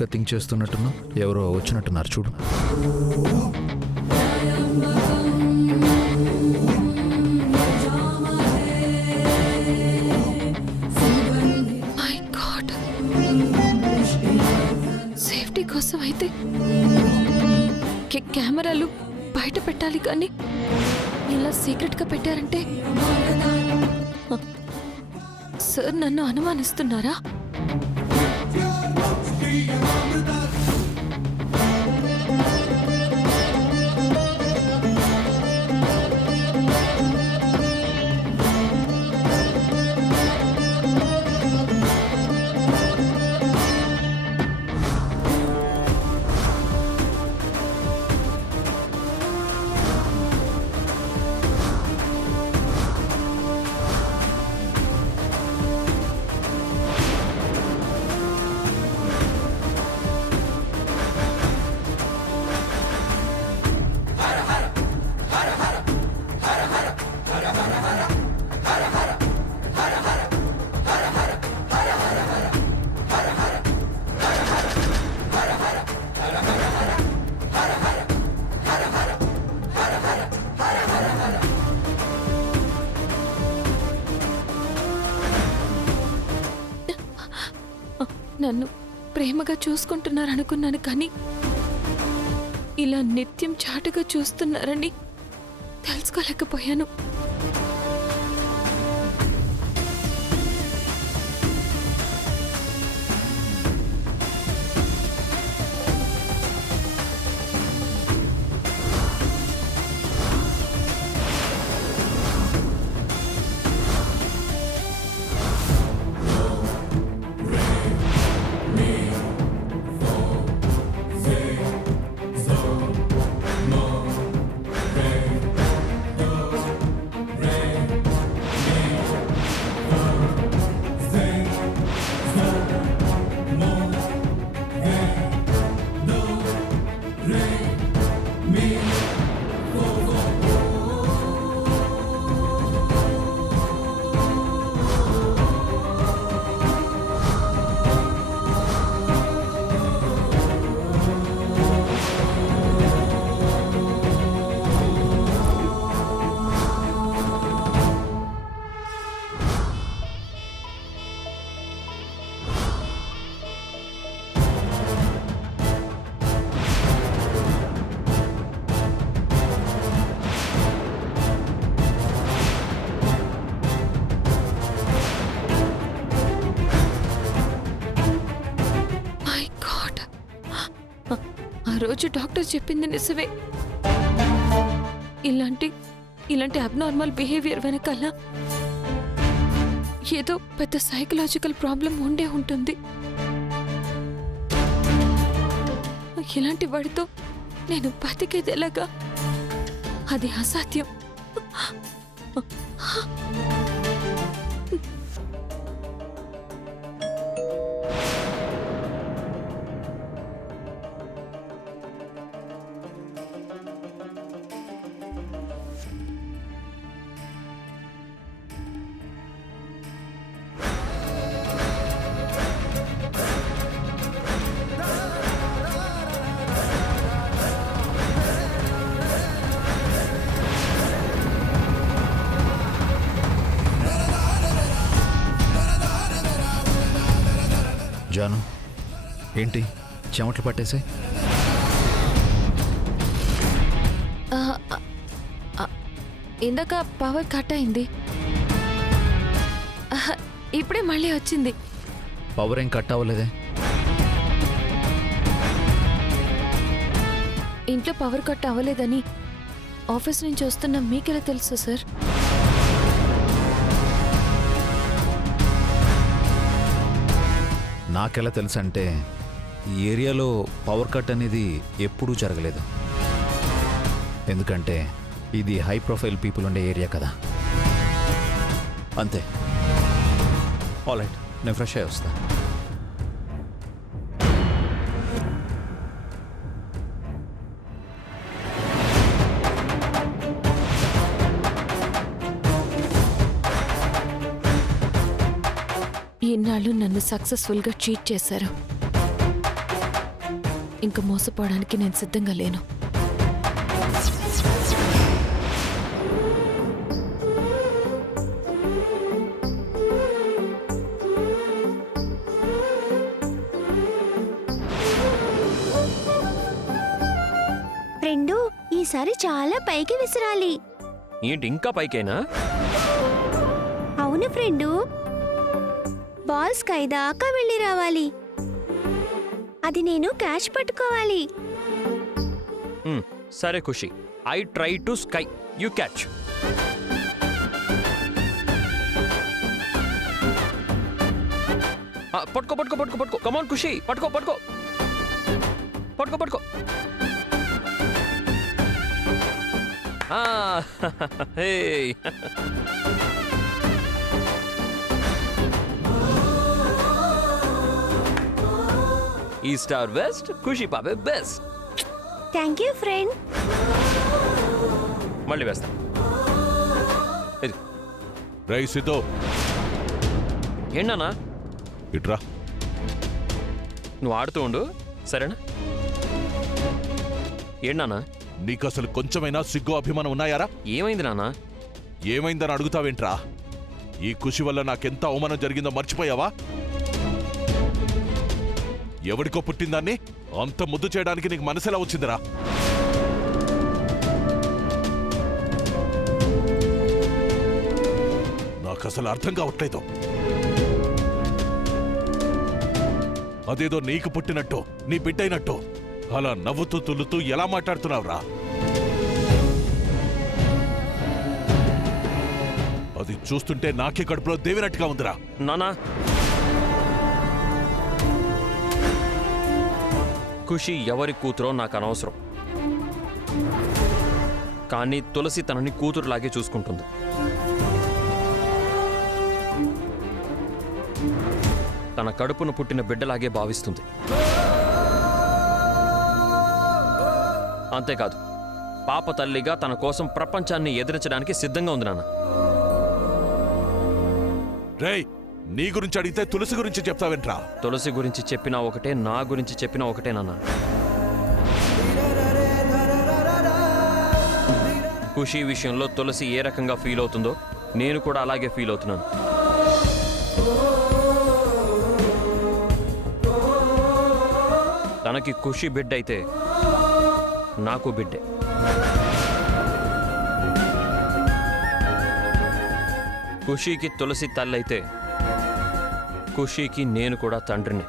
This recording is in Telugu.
డీప్గా థింక్ చేస్తున్నట్టున్నా ఎవరో వచ్చినట్టున్నారు చూడు. మై గాడ్, సేఫ్టీ కోసం అయితే కెమెరాలు బయట పెట్టాలి, కానీ ఇలా సీక్రెట్గా పెట్టారంటే సార్ నన్ను అనుమానిస్తున్నారా? నన్ను ప్రేమగా చూసుకుంటున్నారనుకున్నాను, కానీ ఇలా నిత్యం చాటుగా చూస్తున్నారని తెలుసుకోలేకపోయాను. రోజు డాక్టర్ చెప్పింది నిజమే. ఇలాంటి అబ్నార్మల్ బిహేవియర్ వెనకాల ఏదో పెద్ద సైకలాజికల్ ప్రాబ్లం ఉండే ఉంటుంది. ఇలాంటి వాడితో నేను బతికేది ఎలాగా? అది అసాధ్యం. జాను, ఏంటి చెమటలు పట్టేసాయి? ఇందాక పవర్ కట్ అయింది, ఇప్పుడే మళ్ళీ వచ్చింది. పవర్ ఏం కట్ అవ్వలేదే. ఇంట్లో పవర్ కట్ అవ్వలేదని ఆఫీస్ నుంచి వస్తున్న మీకెలా తెలుసు సార్? నాకెలా తెలుసు అంటే ఈ ఏరియాలో పవర్ కట్ అనేది ఎప్పుడూ జరగలేదు. ఎందుకంటే ఇది హై ప్రొఫైల్ పీపుల్ ఉండే ఏరియా కదా. అంతే. ఆల్రైట్, నేను ఫ్రెష్ అయ్యి వస్తా. ఈనాళ్ళు నన్ను సక్సెస్ఫుల్గా చీట్ చేశారు. ఇంక మోసపోవడానికి నేను సిద్ధంగా లేను. ఫ్రెండు, ఈసారి చాలా పైకి విసిరాలి. ఏంటి ఇంకా పైకేనా? అవును ఫ్రెండు, బాల్ స్కై దాకా వెళ్ళి రావాలి. అది నేను క్యాచ్ పట్టుకోవాలి. సరే Khushi, I try to sky, you catch. పట్టుకో పట్టుకో పట్టుకో పట్టుకో, కమాన్ ఖుషి, పట్టుకో పట్టుకో పట్టుకో పట్టుకో. హే ఈస్ట్ ఆర్ వెస్ట్, ఖుషి పాపే బెస్ట్. Thank you friend. మళ్ళీ వేస్తా. రై సిద్ధు, ఏంటన్నా? ఇట్రా. నువ్వు ఆడుతూ ఉండు, సరేనా? ఏంటన్నా? నీకు అసలు కొంచెమైనా సిగ్గు అభిమానం ఉన్నాయారా? ఏమైంది నాన్న? ఏమైందని అడుగుతావేంట్రా? ఈ ఖుషి వల్ల నాకెంత అవమానం జరిగిందో మర్చిపోయావా? ఎవడికో పుట్టిందాన్ని అంత ముద్దు చేయడానికి నీకు మనసెలా వచ్చిందిరా? నాకసలు అర్థం కావట్లేదు. అదేదో నీకు పుట్టినట్టు, నీ బిడ్డైనట్టు అలా నవ్వుతూ తుల్లుతూ ఎలా మాట్లాడుతున్నావురా? అది చూస్తుంటే నాకే కడుపులో దేవినట్టుగా ఉందిరా. నానా, ఖుషి ఎవరి కూతురో నాకు అనవసరం, కానీ తులసి తనని కూతురులాగే చూసుకుంటుంది. తన కడుపును పుట్టిన బిడ్డలాగే భావిస్తుంది. అంతేకాదు, పాప తల్లిగా తన కోసం ప్రపంచాన్ని ఎదిరించడానికి సిద్ధంగా ఉంది నాన్న. రేయ్, నీ గురించి అడిగితే తులసి గురించి చెప్తావేంట్రా? తులసి గురించి చెప్పినా ఒకటే, నా గురించి చెప్పినా ఒకటే నాన్న. ఖుషి విషయంలో తులసి ఏ రకంగా ఫీల్ అవుతుందో నేను కూడా అలాగే ఫీల్ అవుతున్నాను. తనకి ఖుషి బిడ్డ అయితే నాకు బిడ్డే. ఖుషీకి తులసి తల్లైతే ఖుషీకి నేను కూడా తండ్రిని.